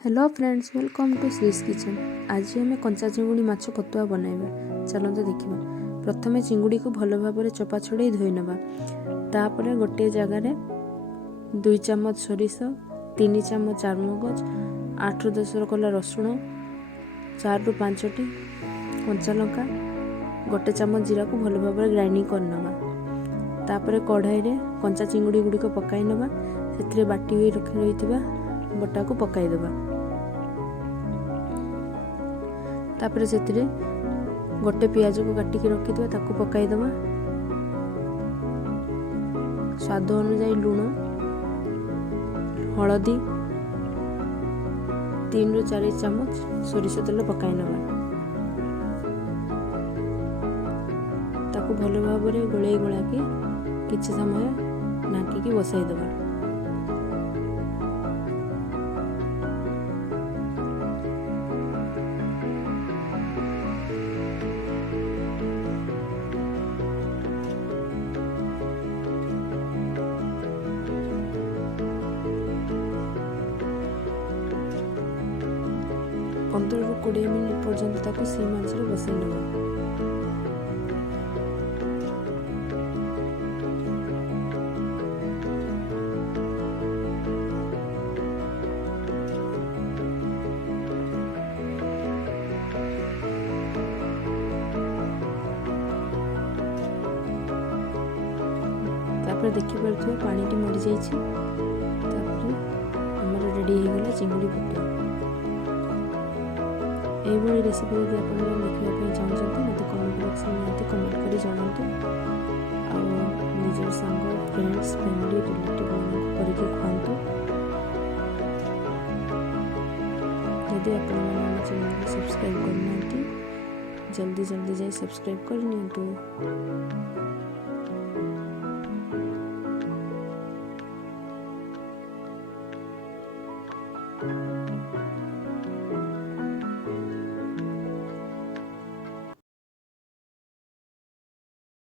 Hello friends, welcome to Shree's kitchen. आज आम कंचा चिंगुड़ी माछ पतुआ बनइबा। चलते देखा। प्रथम चिंगुड़ी को भल भाव चोपा छड़े धोई नवा। तापर गोटे जगार 2 चामच सोरिष, 3 चामच चारमगज, 8 ରୁ 10 कला रसुण, 4 ରୁ 5 टी कंचा लंका, गोटे चामच जीरा को भल भाव ग्राइंडिंग करनवा। तापर कढ़ाई रे कंचा चिंगुड़ी गुड़ी को पकाई नवा। से बाटी हुई रखी बटा को पकाई दबा। तापर से गोटे पियाज को काटिकी रखिदिवा ताको पकाई दबा। स्वाद अनुसार लुण, हलदी, 3 ରୁ 4 चामच सोरिष तेल पकाई नवा। ताको भल भाव गोले गोला कि किछि समय ढांकी बसाई दबा। पंद्रह ରୁ 20 मिनिट पर्यंत ताको सीम आंच रे बसाई नवा। तापर देखि पारथु पानी टी मरि जाइछि। तापर हमर रेडी हो गला चिंगुड़ी पतुआ। यही रेसिपी यदि आप देखा चाहते मत कमेंट बॉक्स में निहाती कमेंट कर जनातु। निजर सांग, फ्रेंड्स, फैमिली, रिलेटिव करके खुआंतु। यदि आप चैनल को सब्सक्राइब करना जल्दी जल्दी जाए सब्सक्राइब कर नियंतु।